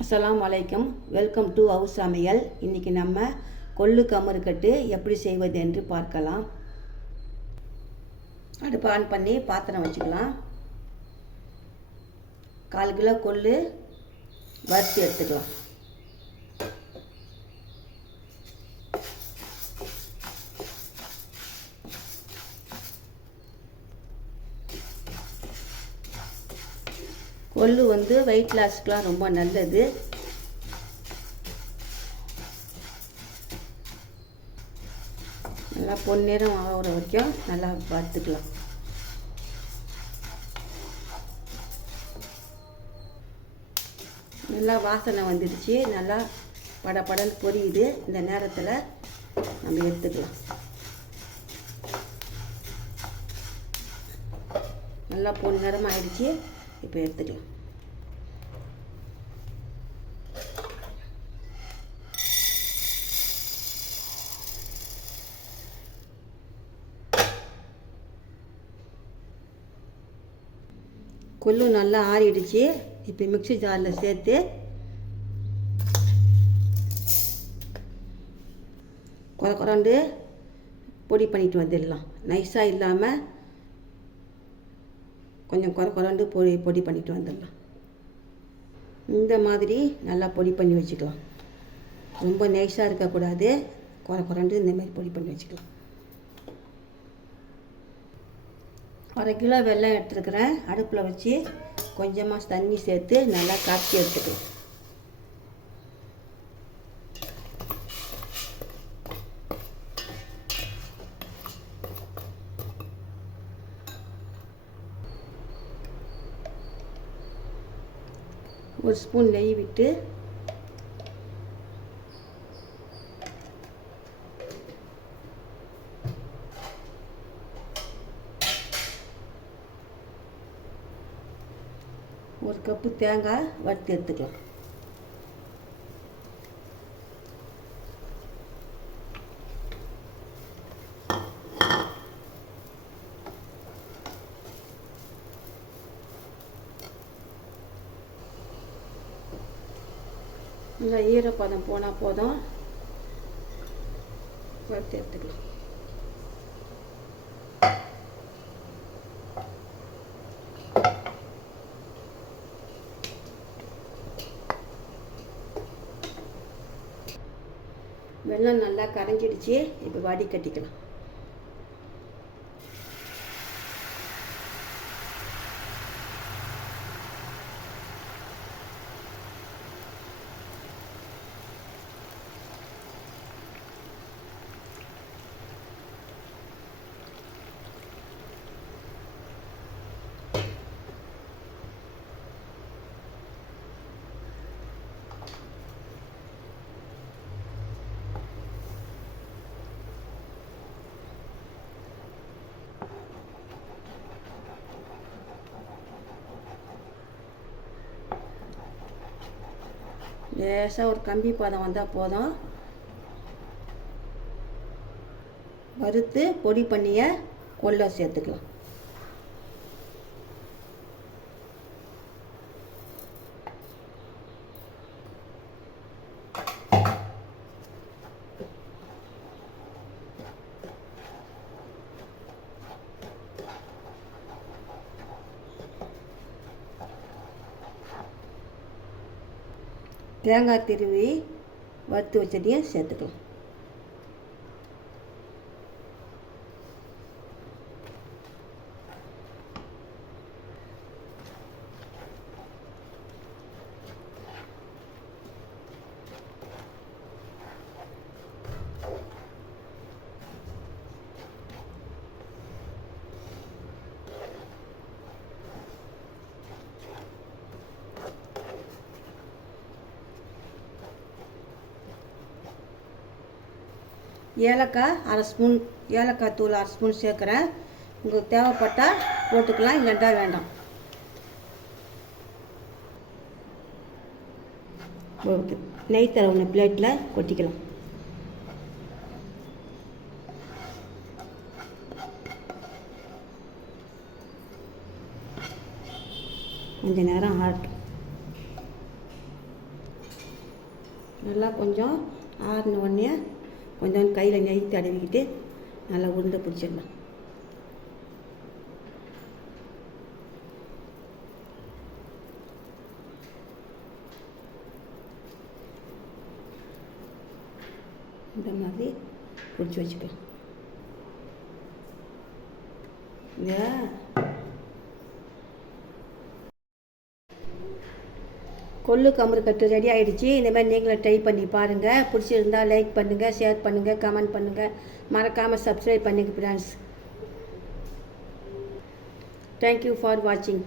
அஸ்லாம் அலைக்கும். Welcome to house சமையல் இன்றைக்கி நம்ம கொள்ளு கமருக்கட்டு எப்படி செய்வது என்று பார்க்கலாம். அடுப்பு ஆன் பண்ணி பாத்திரம் வச்சுக்கலாம். கால் கிலோ கொள்ளு வறுத்து எடுத்துக்கலாம். கொள்ளு வந்து வெயிட் லாஸ்க்கெலாம் ரொம்ப நல்லது. நல்லா பொன்னிறம் ஆகிற வரைக்கும் நல்லா பார்த்துக்கலாம் நல்லா வாசனை வந்துடுச்சு. நல்லா படபடன்னு பொரியுது. இந்த நேரத்தில் நம்ம எடுத்துக்கலாம். நல்லா பொன்னிறம் ஆயிடுச்சு இப்போ எடுத்துக்கலாம் கொள்ளு நல்லா ஆறிடுச்சு. இப்போ மிக்ஸி ஜாரில் சேர்த்து குறை குறண்டு பொடி பண்ணிட்டு வந்துடலாம். நைஸாக இல்லாமல் கொஞ்சம் குறை குறண்டு பொடி பொடி பண்ணிட்டு வந்துடலாம். இந்த மாதிரி நல்லா பொடி பண்ணி வச்சுக்கலாம். ரொம்ப நைஸாக இருக்கக்கூடாது. குறை குறண்டு இந்த மாதிரி பொடி பண்ணி வச்சுக்கலாம். அரை கிலோ வெள்ளம் எடுத்துருக்குறேன். அடுப்பில் வச்சு கொஞ்சமாக தண்ணி சேர்த்து நல்லா காய்ச்சி எடுத்துக்கலாம். ஒரு ஸ்பூன் நெய் விட்டு ஒரு கப்பு தேங்காய் வறுத்து எடுத்துக்கலாம். நல்லா ஈரப்பதம் போனால் போதும். வறுத்து எடுத்துக்கலாம். வெள்ளம் நல்லா கரைஞ்சிடுச்சு. இப்போ வடி கட்டிக்கலாம். லேசாக ஒரு கம்பி பதம் வந்தால் போதும். வறுத்து பொடி பண்ணிய கொல்லை சேர்த்துக்கலாம். தேங்காய் திருவி வறுத்து வச்சதையும் சேர்த்துக்கலாம். ஏலக்காய் அரை ஸ்பூன் ஏலக்காய் தூள் அரை ஸ்பூன் சேர்க்குறேன். உங்களுக்கு தேவைப்பட்டால் போட்டுக்கலாம் இல்லைண்டா வேண்டாம். ஓகே. நெய் தரவுன பிளேட்டில் கொட்டிக்கலாம். கொஞ்ச நேரம் ஆட்டும் நல்லா கொஞ்சம் ஆறின உடனே கொஞ்சம் கையில் நெய் தடவிக்கிட்டு நல்லா உருண்டை பிடிச்சிடலாம். இந்த மாதிரி பிடிச்சி வச்சுக்கலாம் இல்லையா கொள்ளு கம்பு கட்டு ரெடி ஆகிடுச்சி இந்தமாதிரி நீங்களும் ட்ரை பண்ணி பாருங்கள் பிடிச்சிருந்தா லைக் பண்ணுங்கள் ஷேர் பண்ணுங்கள் கமெண்ட் பண்ணுங்கள் மறக்காமல் சப்ஸ்கிரைப் பண்ணுங்க ஃப்ரெண்ட்ஸ் தேங்க்யூ ஃபார் வாட்சிங்